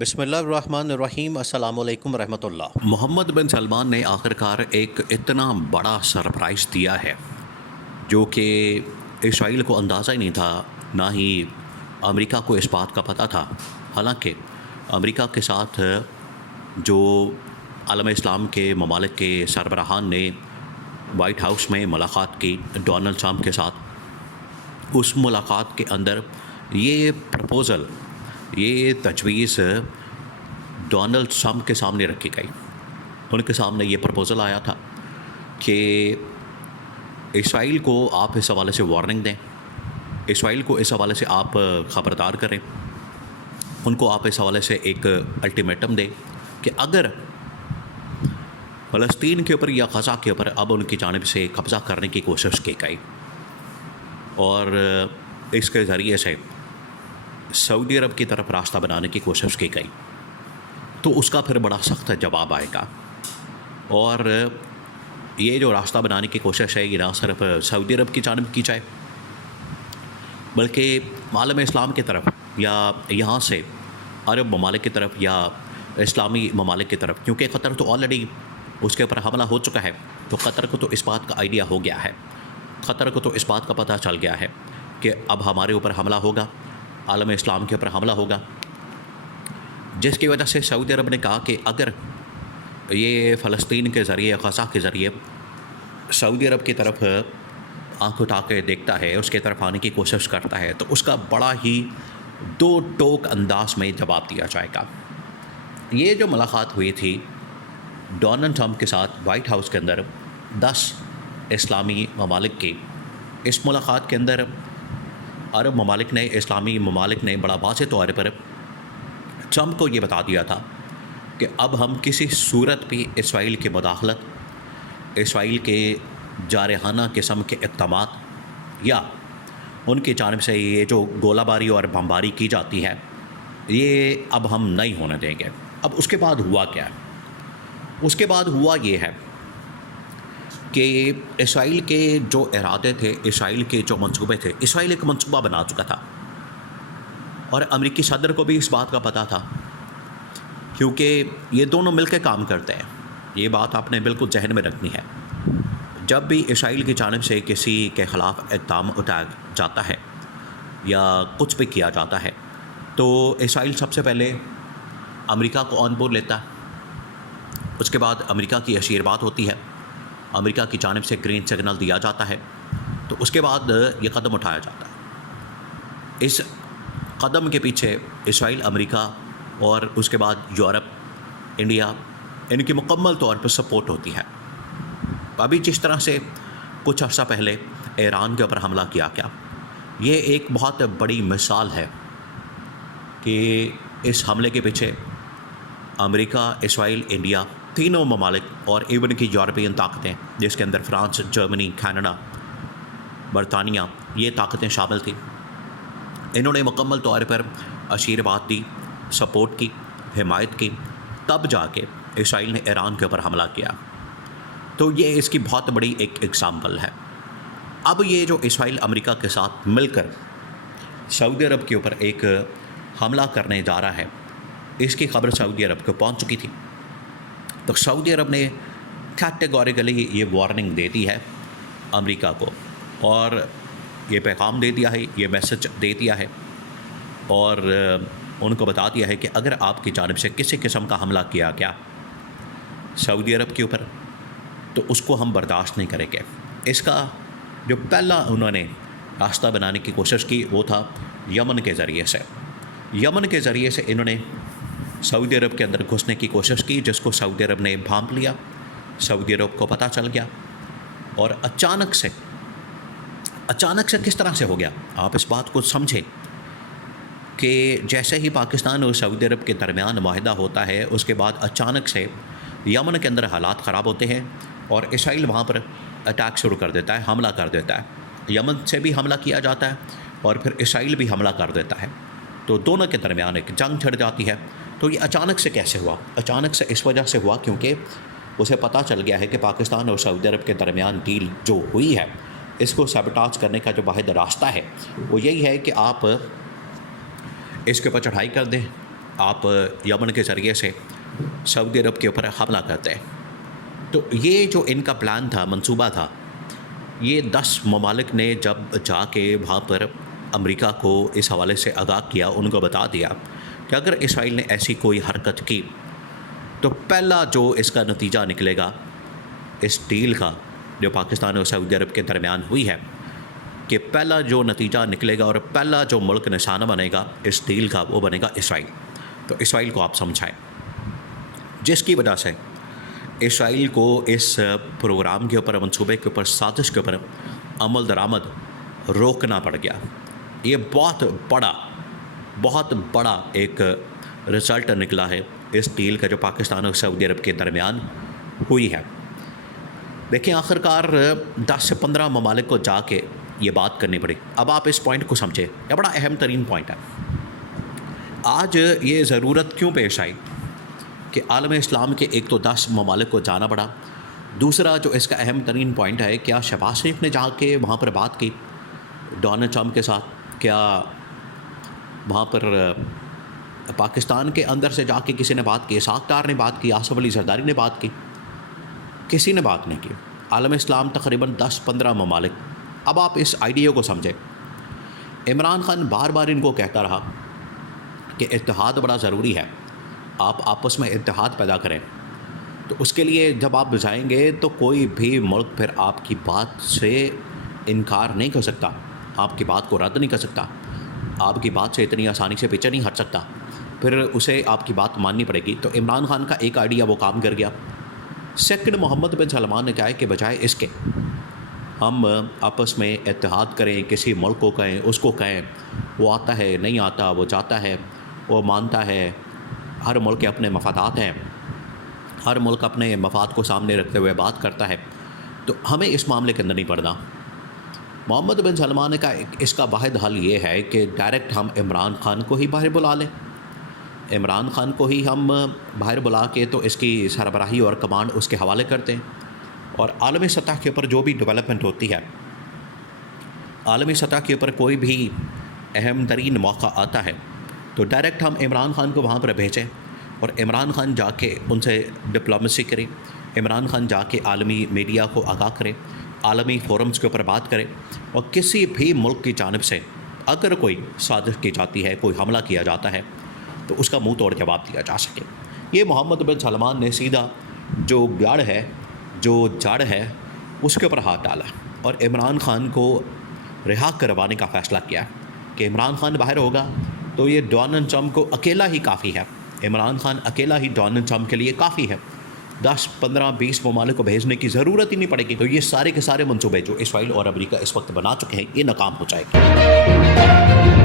بسم اللہ الرحمن الرحیم، السلام علیکم ورحمۃ اللہ۔ محمد بن سلمان نے آخرکار ایک اتنا بڑا سرپرائز دیا ہے جو کہ اسرائیل کو اندازہ ہی نہیں تھا، نہ ہی امریکہ کو اس بات کا پتہ تھا۔ حالانکہ امریکہ کے ساتھ جو عالم اسلام کے ممالک کے سربراہان نے وائٹ ہاؤس میں ملاقات کی ڈونلڈ ٹرمپ کے ساتھ، اس ملاقات کے اندر یہ پرپوزل، یہ تجویز ڈونلڈ ٹرمپ کے سامنے رکھی گئی۔ ان کے سامنے یہ پرپوزل آیا تھا کہ اسرائیل کو آپ اس حوالے سے وارننگ دیں، اسرائیل کو اس حوالے سے آپ خبردار کریں، ان کو آپ اس حوالے سے ایک الٹیمیٹم دیں کہ اگر فلسطین کے اوپر یا غزہ کے اوپر اب ان کی جانب سے قبضہ کرنے کی کوشش کی گئی اور اس کے ذریعے سے سعودی عرب کی طرف راستہ بنانے کی کوشش کی گئی تو اس کا پھر بڑا سخت جواب آئے گا۔ اور یہ جو راستہ بنانے کی کوشش ہے یہ نہ صرف سعودی عرب کی جانب کی جائے بلکہ عالم اسلام کی طرف یا یہاں سے عرب ممالک کی طرف یا اسلامی ممالک کی طرف، کیونکہ قطر تو آلریڈی اس کے اوپر حملہ ہو چکا ہے، تو قطر کو تو اس بات کا آئیڈیا ہو گیا ہے، قطر کو تو اس بات کا پتہ چل گیا ہے کہ اب ہمارے اوپر حملہ ہوگا، عالم اسلام کے اوپر حملہ ہوگا، جس کی وجہ سے سعودی عرب نے کہا کہ اگر یہ فلسطین کے ذریعے، غزہ کے ذریعے سعودی عرب کی طرف آنکھ اٹھا کے دیکھتا ہے، اس کی طرف آنے کی کوشش کرتا ہے، تو اس کا بڑا ہی دو ٹوک انداز میں جواب دیا جائے گا۔ یہ جو ملاقات ہوئی تھی ڈونلڈ ٹرمپ کے ساتھ وائٹ ہاؤس کے اندر 10 اسلامی ممالک کی، اس ملاقات کے اندر عرب ممالک نے، اسلامی ممالک نے بڑا واضح طور پر ٹرمپ کو یہ بتا دیا تھا کہ اب ہم کسی صورت بھی اسرائیل کی مداخلت، اسرائیل کے جارحانہ قسم کے اقدامات یا ان کی جانب سے یہ جو گولہ باری اور بمباری کی جاتی ہے یہ اب ہم نہیں ہونے دیں گے۔ اب اس کے بعد ہوا کیا ہے؟ اس کے بعد ہوا یہ ہے کہ اسرائیل کے جو ارادے تھے، اسرائیل کے جو منصوبے تھے، اسرائیل ایک منصوبہ بنا چکا تھا اور امریکی صدر کو بھی اس بات کا پتہ تھا، کیونکہ یہ دونوں مل کے کام کرتے ہیں۔ یہ بات آپ نے بالکل ذہن میں رکھنی ہے۔ جب بھی اسرائیل کی جانب سے کسی کے خلاف اقدام اٹھایا جاتا ہے یا کچھ بھی کیا جاتا ہے تو اسرائیل سب سے پہلے امریکہ کو آن بورڈ لیتا ہے، اس کے بعد امریکہ کی اشیر بات ہوتی ہے، امریکہ کی جانب سے گرین سگنل دیا جاتا ہے، تو اس کے بعد یہ قدم اٹھایا جاتا ہے۔ اس قدم کے پیچھے اسرائیل، امریکہ اور اس کے بعد یورپ، انڈیا، ان کی مکمل طور پر سپورٹ ہوتی ہے۔ ابھی جس طرح سے کچھ عرصہ پہلے ایران کے اوپر حملہ کیا گیا، یہ ایک بہت بڑی مثال ہے کہ اس حملے کے پیچھے امریکہ، اسرائیل، انڈیا، تینوں ممالک اور ایون کی یورپین طاقتیں، جس کے اندر فرانس، جرمنی، کینیڈا، برطانیہ، یہ طاقتیں شامل تھیں، انہوں نے مکمل طور پر آشیرواد دی، سپورٹ کی، حمایت کی، تب جا کے اسرائیل نے ایران کے اوپر حملہ کیا۔ تو یہ اس کی بہت بڑی ایک ایگزامپل ہے۔ اب یہ جو اسرائیل امریکہ کے ساتھ مل کر سعودی عرب کے اوپر ایک حملہ کرنے جا رہا ہے، اس کی خبر سعودی عرب کو پہنچ چکی تھی، تو سعودی عرب نے کیٹیگوریکلی یہ وارننگ دے دی ہے امریکہ کو، اور یہ پیغام دے دیا ہے، یہ میسج دے دیا ہے، اور ان کو بتا دیا ہے کہ اگر آپ کی جانب سے کسی قسم کا حملہ کیا گیا سعودی عرب کے اوپر تو اس کو ہم برداشت نہیں کریں گے۔ اس کا جو پہلا انہوں نے راستہ بنانے کی کوشش کی وہ تھا یمن کے ذریعے سے۔ یمن کے ذریعے سے انہوں نے سعودی عرب کے اندر گھسنے کی کوشش کی، جس کو سعودی عرب نے بھانپ لیا، سعودی عرب کو پتہ چل گیا، اور اچانک سے کس طرح سے ہو گیا، آپ اس بات کو سمجھیں کہ جیسے ہی پاکستان اور سعودی عرب کے درمیان معاہدہ ہوتا ہے، اس کے بعد اچانک سے یمن کے اندر حالات خراب ہوتے ہیں اور اسرائیل وہاں پر اٹیک شروع کر دیتا ہے، حملہ کر دیتا ہے، یمن سے بھی حملہ کیا جاتا ہے اور پھر اسرائیل بھی حملہ کر دیتا ہے، تو دونوں کے درمیان ایک جنگ چھڑ جاتی ہے۔ تو یہ اچانک سے کیسے ہوا؟ اچانک سے اس وجہ سے ہوا کیونکہ اسے پتہ چل گیا ہے کہ پاکستان اور سعودی عرب کے درمیان ڈیل جو ہوئی ہے، اس کو سیبوٹاج کرنے کا جو واحد راستہ ہے وہ یہی ہے کہ آپ اس کے اوپر چڑھائی کر دیں آپ یمن کے ذریعے سے سعودی عرب کے اوپر حملہ کرتے ہیں. تو یہ جو ان کا پلان تھا، منصوبہ تھا، یہ 10 ممالک نے جب جا کے وہاں پر امریکہ کو اس حوالے سے آگاہ کیا، ان کو بتا دیا کہ اگر اسرائیل نے ایسی کوئی حرکت کی تو پہلا جو اس کا نتیجہ نکلے گا اس ڈیل کا جو پاکستان اور سعودی عرب کے درمیان ہوئی ہے، کہ پہلا جو نتیجہ نکلے گا اور پہلا جو ملک نشانہ بنے گا اس ڈیل کا، وہ بنے گا اسرائیل. تو اسرائیل کو آپ سمجھائیں، جس کی وجہ سے اسرائیل کو اس پروگرام کے اوپر، منصوبے کے اوپر، سازش کے اوپر عمل درآمد روکنا پڑ گیا. یہ بہت بڑا ایک رزلٹ نکلا ہے اس ڈیل کا جو پاکستان اور سعودی عرب کے درمیان ہوئی ہے. دیکھیں، آخرکار 10 سے 15 ممالک کو جا کے یہ بات کرنی پڑی. اب آپ اس پوائنٹ کو سمجھیں، یہ بڑا اہم ترین پوائنٹ ہے. آج یہ ضرورت کیوں پیش آئی کہ عالم اسلام کے ایک تو 10 ممالک کو جانا پڑا؟ دوسرا جو اس کا اہم ترین پوائنٹ ہے، کیا شہباز شریف نے جا کے وہاں پر بات کی ڈونلڈ ٹرمپ کے ساتھ؟ کیا وہاں پر پاکستان کے اندر سے جا کے کسی نے بات کی؟ اسحاق ڈار نے بات کی، آصف علی زرداری نے بات کی؟ کسی نے بات نہیں کی. عالم اسلام تقریباً 10-15 ممالک. اب آپ اس آئیڈیا کو سمجھیں. عمران خان بار بار ان کو کہتا رہا کہ اتحاد بڑا ضروری ہے، آپ آپس میں اتحاد پیدا کریں. تو اس کے لیے جب آپ جائیں گے تو کوئی بھی ملک پھر آپ کی بات سے انکار نہیں کر سکتا، آپ کی بات کو رد نہیں کر سکتا، آپ کی بات سے اتنی آسانی سے پیچھے نہیں ہٹ سکتا، پھر اسے آپ کی بات ماننی پڑے گی. تو عمران خان کا ایک آئیڈیا وہ کام کر گیا. سیکنڈ، محمد بن سلمان نے کہا ہے کہ بجائے اس کے ہم آپس میں اتحاد کریں، کسی ملک کو کہیں، اس کو کہیں، وہ آتا ہے نہیں آتا، وہ جاتا ہے، وہ مانتا ہے. ہر ملک کے اپنے مفادات ہیں، ہر ملک اپنے مفاد کو سامنے رکھتے ہوئے بات کرتا ہے، تو ہمیں اس معاملے کے اندر نہیں پڑنا. محمد بن سلمان نے کہا اس کا واحد حل یہ ہے کہ ڈائریکٹ ہم عمران خان کو ہی باہر بلا لیں، عمران خان کو ہی ہم باہر بلا کے تو اس کی سربراہی اور کمانڈ اس کے حوالے کرتے ہیں، اور عالمی سطح کے اوپر جو بھی ڈیولپمنٹ ہوتی ہے، عالمی سطح کے اوپر کوئی بھی اہم ترین موقع آتا ہے تو ڈائریکٹ ہم عمران خان کو وہاں پر بھیجیں، اور عمران خان جا کے ان سے ڈپلومیسی کرے، عمران خان جا کے عالمی میڈیا کو آگاہ کرے، عالمی فورمز کے اوپر بات کرے، اور کسی بھی ملک کی جانب سے اگر کوئی سازش کی جاتی ہے، کوئی حملہ کیا جاتا ہے تو اس کا منہ توڑ جواب دیا جا سکے. یہ محمد بن سلمان نے سیدھا جو گاڑ ہے، جو جڑ ہے، اس کے اوپر ہاتھ ڈالا اور عمران خان کو رہا کروانے کا فیصلہ کیا کہ عمران خان باہر ہوگا تو یہ ڈونلڈ ٹرمپ کو اکیلا ہی کافی ہے، عمران خان اکیلا ہی ڈونلڈ ٹرمپ کے لیے کافی ہے، 10 15 20 ممالک کو بھیجنے کی ضرورت ہی نہیں پڑے گی. تو یہ سارے کے سارے منصوبے جو اسرائیل اور امریکہ اس وقت بنا چکے ہیں، یہ ناکام ہو جائے گے.